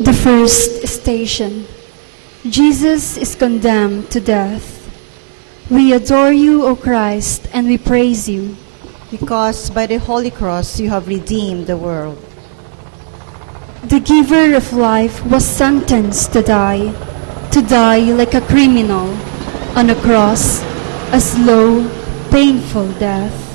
The first station. Jesus is condemned to death. We adore you, O Christ, and we praise you, because by the Holy Cross you have redeemed the world. The giver of life was sentenced to die like a criminal on a cross, a slow, painful death.